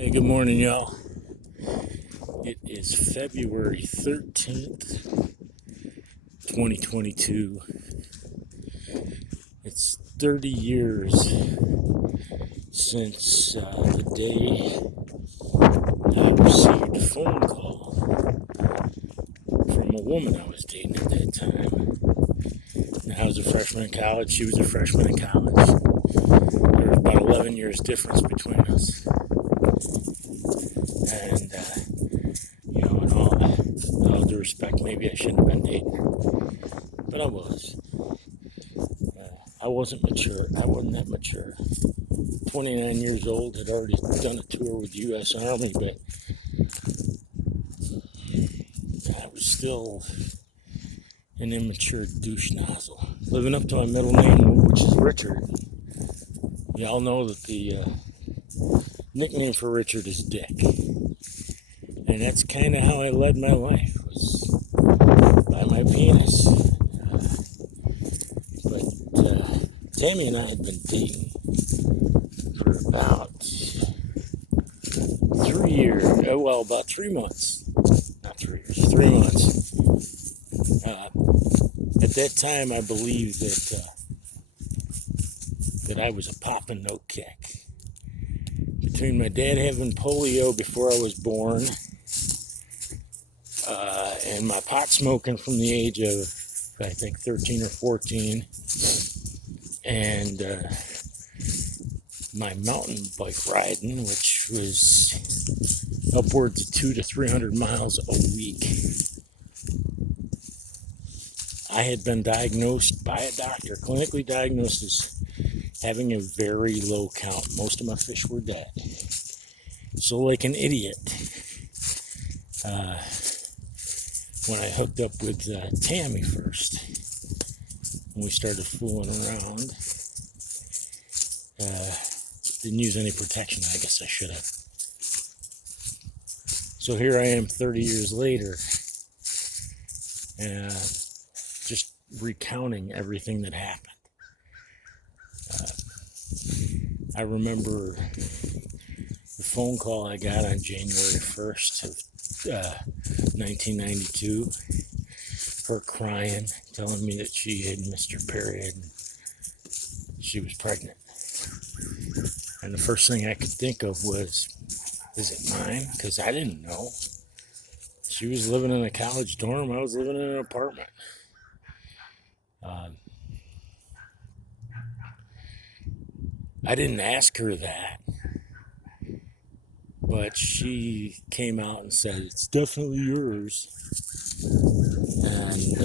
Hey, good morning, y'all. It is February 13th, 2022. It's 30 years since the day I received a phone call from a woman I was dating at that time. And I was a freshman in college, she was a freshman in college. There was about 11 years difference between us. And, in all due respect, maybe I shouldn't have been dating her. But I was. I wasn't mature. I wasn't that mature. 29 years old, had already done a tour with U.S. Army, but I was still an immature douche nozzle. Living up to my middle name, which is Richard. Y'all know that the nickname for Richard is Dick. And that's kind of how I led my life, was by my penis. But Tammy and I had been dating for about 3 years. About 3 months. Not 3 years, 3 months. At that time, I believed that I was a poppin' no kick. Between my dad having polio before I was born, and my pot smoking from the age of, I think, 13 or 14, and my mountain bike riding, which was upwards of 200 to 300 miles a week. I had been diagnosed by a doctor, clinically diagnosed as having a very low count. Most of my fish were dead. So, like an idiot, when I hooked up with Tammy first, and we started fooling around, didn't use any protection. I guess I should have. So here I am 30 years later, just recounting everything that happened. I remember the phone call I got on January 1st of 1992, her crying, telling me that she had missed her period and she was pregnant. And the first thing I could think of was, is it mine? Because I didn't know. She was living in a college dorm. I was living in an apartment. I didn't ask her that, but she came out and said, it's definitely yours. And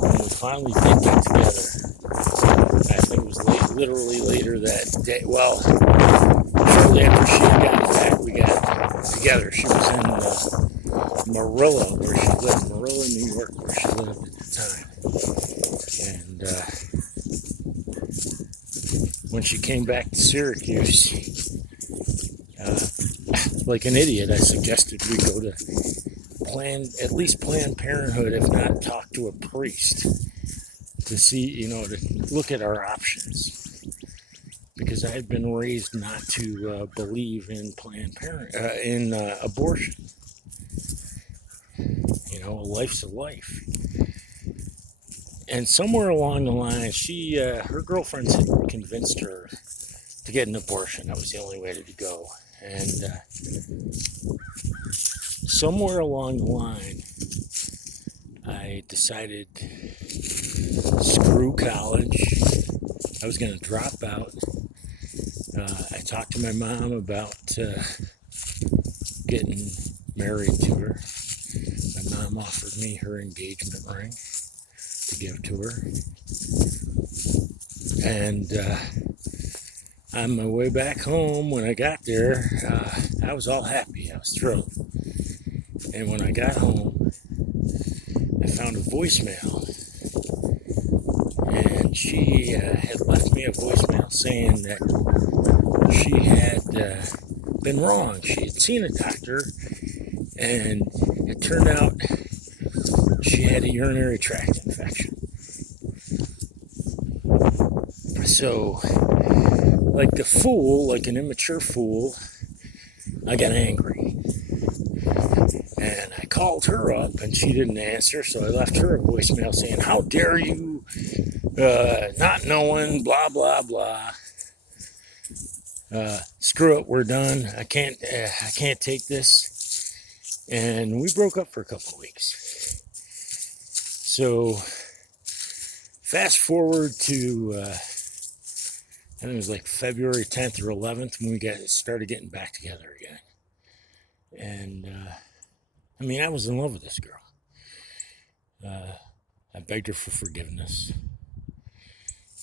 when we finally did get together, I think it was literally later that day. Well, shortly after she had gotten back, we got together. She was in Marilla, where she lived, Marilla, New York, where she lived at the time. And when she came back to Syracuse, like an idiot, I suggested we go to at least Planned Parenthood, if not talk to a priest to see, to look at our options. Because I had been raised not to believe in abortion. Life's a life. And somewhere along the line, her girlfriends had convinced her to get an abortion. That was the only way to go. And somewhere along the line, I decided, screw college. I was going to drop out. I talked to my mom about getting married to her. My mom offered me her engagement ring to give to her. And on my way back home, when I got there, I was all happy. I was thrilled. And when I got home, I found a voicemail. And she had left me a voicemail saying that she had been wrong. She had seen a doctor, and it turned out she had a urinary tract infection. So, like an immature fool, I got angry. And I called her up and she didn't answer, so I left her a voicemail saying, "How dare you, not knowing, blah, blah, blah. Screw it, we're done. I can't take this." And we broke up for a couple of weeks. So fast forward to, I think it was like February 10th or 11th when we started getting back together again. And I mean, I was in love with this girl. I begged her for forgiveness.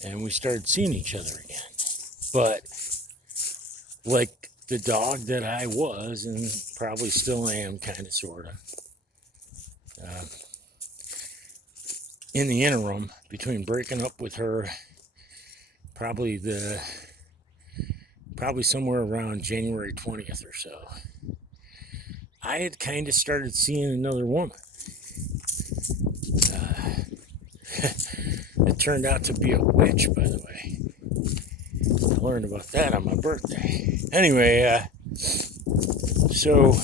And we started seeing each other again. But like the dog that I was, and probably still am, kind of, sort of, in the interim between breaking up with her, probably somewhere around January 20th or so, I had kind of started seeing another woman. It turned out to be a witch, by the way. I learned about that on my birthday. Anyway, so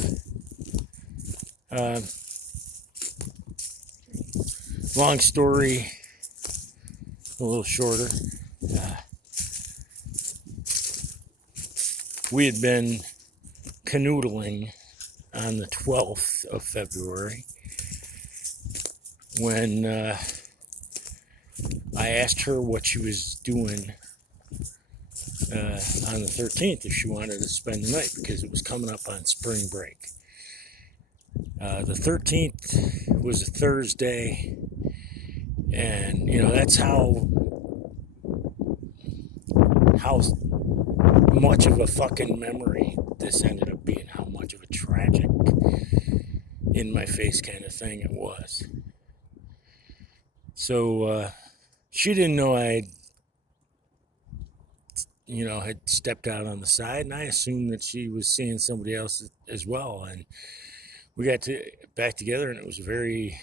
long story, a little shorter. We had been canoodling on the 12th of February when I asked her what she was doing on the 13th, if she wanted to spend the night, because it was coming up on spring break. The 13th was a Thursday, and that's how much of a fucking memory this ended up being, how much of a tragic in my face kind of thing it was. So she didn't know I had stepped out on the side, and I assumed that she was seeing somebody else as well. And we got back together, and it was very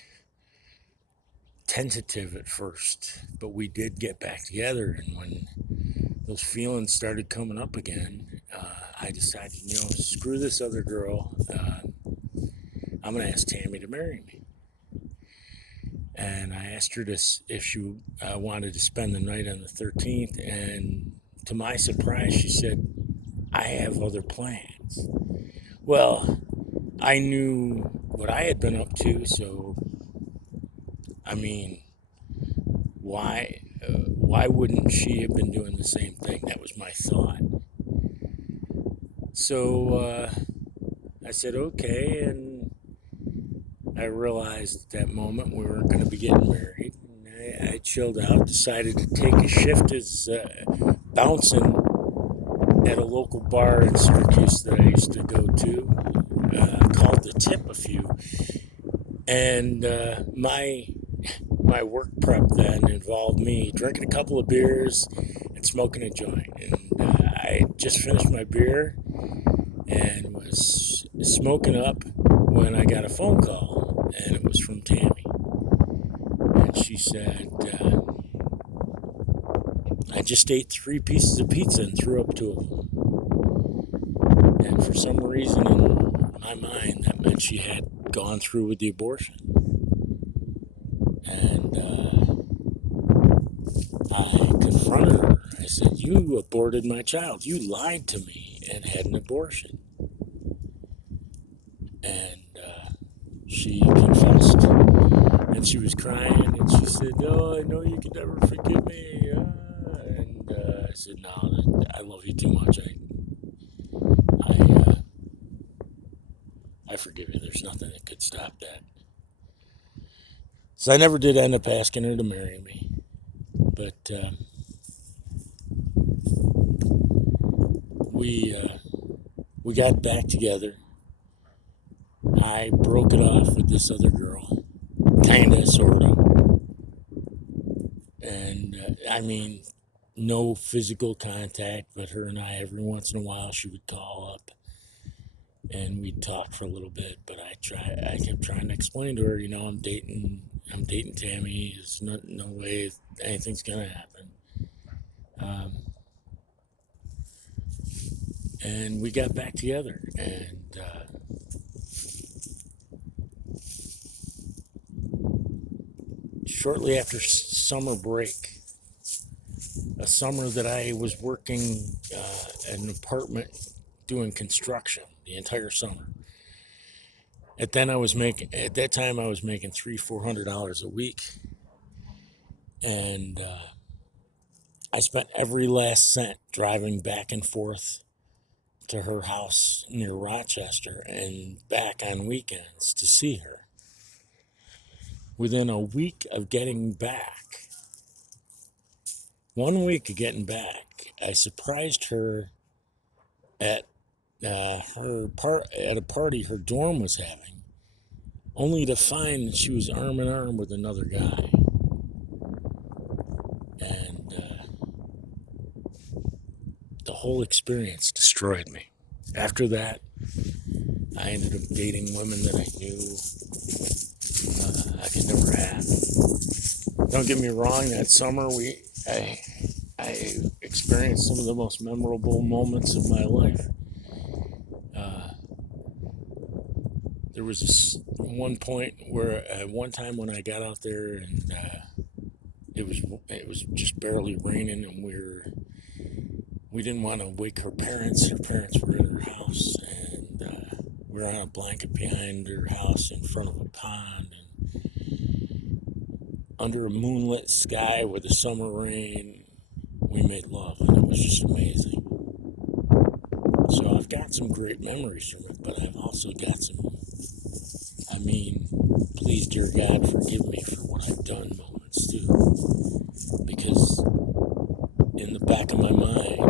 tentative at first, but we did get back together. And when those feelings started coming up again, I decided, screw this other girl. I'm going to ask Tammy to marry me. And I asked her if she wanted to spend the night on the 13th, and to my surprise, she said, "I have other plans." Well, I knew what I had been up to, so I mean, why wouldn't she have been doing the same thing? That was my thought. So I said, okay, and I realized at that moment we weren't going to be getting married. And I chilled out, decided to take a shift as bouncing at a local bar in Syracuse that I used to go to, called The Tip a few. And my work prep then involved me drinking a couple of beers and smoking a joint. And I just finished my beer and was smoking up when I got a phone call, and it was from Tammy. And she said, "I just ate 3 pieces of pizza and threw up 2 of them." And for some reason in my mind, that meant she had gone through with the abortion. And I confronted her. I said, "You aborted my child. You lied to me and had an abortion." And she confessed, and she was crying, and she said, "Oh, I know you can never forgive me." And I said, "No, I love you too much. I forgive you. There's nothing that could stop that." So I never did end up asking her to marry me, but we got back together. I broke it off with this other girl, kinda, sorta, and I mean, no physical contact, but her and I, every once in a while, she would call up and we'd talk for a little bit. But I kept trying to explain to her, I'm dating Tammy. There's no way anything's gonna happen. And we got back together. And shortly after summer break, a summer that I was working at an apartment doing construction the entire summer. At that time I was making $300-400 a week, and I spent every last cent driving back and forth to her house near Rochester and back on weekends to see her. Within a week of getting back, 1 week of getting back, I surprised her at at a party her dorm was having, only to find that she was arm in arm with another guy. And the whole experience destroyed me. After that, I ended up dating women that I knew I could never have. Don't get me wrong, that summer I experienced some of the most memorable moments of my life. There was this one point where one time when I got out there, and it was just barely raining, and we didn't want to wake her parents. Her parents were in her house, and we were on a blanket behind her house in front of a pond, and under a moonlit sky with the summer rain, we made love, and it was just amazing. So I've got some great memories from it, but I've also got some, please, dear God, forgive me for what I've done moments too. Because in the back of my mind,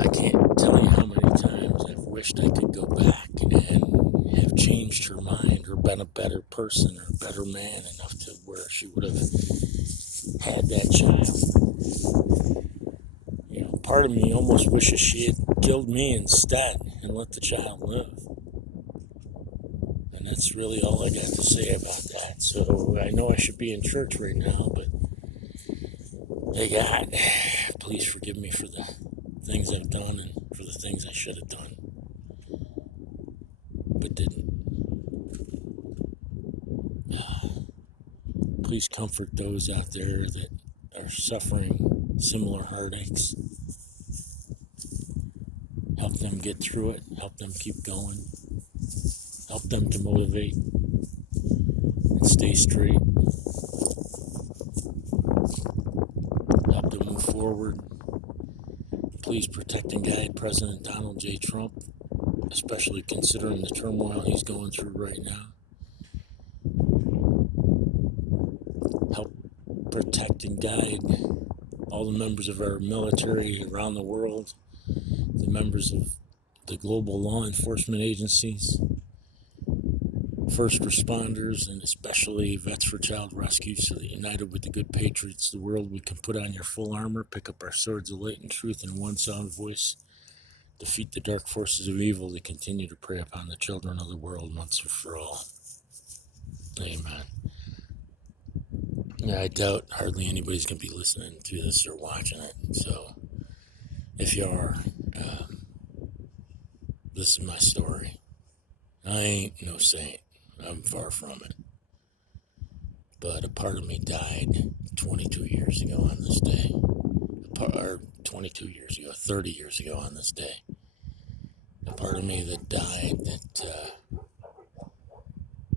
I can't tell you how many times I've wished I could go back and have changed her mind or been a better person or a better man enough to where she would have had that child. Part of me almost wishes she had killed me instead and let the child live. And that's really all I got to say about that. So I know I should be in church right now, but hey, God, please forgive me for the things I've done and for the things I should have done, but didn't. Please comfort those out there that are suffering similar heartaches. Help them get through it. Help them keep going. Help them to motivate and stay straight. Help them move forward. Please protect and guide President Donald J. Trump, especially considering the turmoil he's going through right now. Help protect and guide all the members of our military around the world, the members of the global law enforcement agencies, first responders, and especially Vets for Child Rescue, so that united with the good patriots of the world, we can put on your full armor, pick up our swords of light and truth in one sound voice, defeat the dark forces of evil that continue to prey upon the children of the world once and for all. Amen. I doubt hardly anybody's going to be listening to this or watching it, so if you are, this is my story. I ain't no saint. I'm far from it. But a part of me died 22 years ago on this day. 30 years ago on this day. A part of me that died that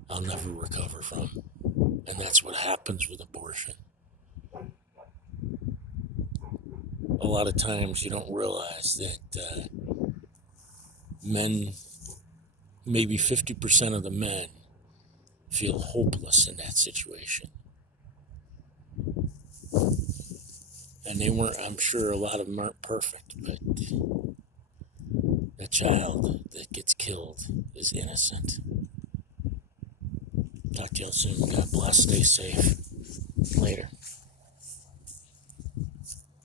I'll never recover from. And that's what happens with abortion. A lot of times you don't realize that men, maybe 50% of the men, feel hopeless in that situation. And they weren't, I'm sure a lot of them aren't perfect, but that child that gets killed is innocent. Talk to y'all soon. God bless. Stay safe. Later.